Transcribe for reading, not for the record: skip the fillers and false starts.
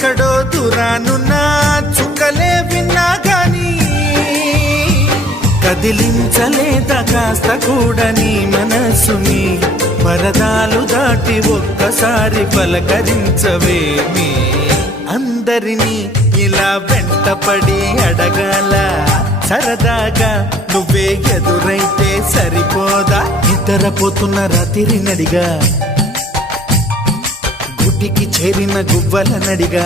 ఎక్కడో దూరానున్నా చుక్కలే విన్నా గాని కదిలించలేదా కాస్త కూడా నీ మనసుని పరదాలు దాటి ఒక్కసారి పలకరించవేమి అందరినీ ఇలా వెంటపడి అడగాల సరదాగా నువ్వే ఎదురైతే సరిపోదా నిద్రపోతున్న రాత్రి నడిగా గుడ్డికి చేరిన గువ్వల నడిగా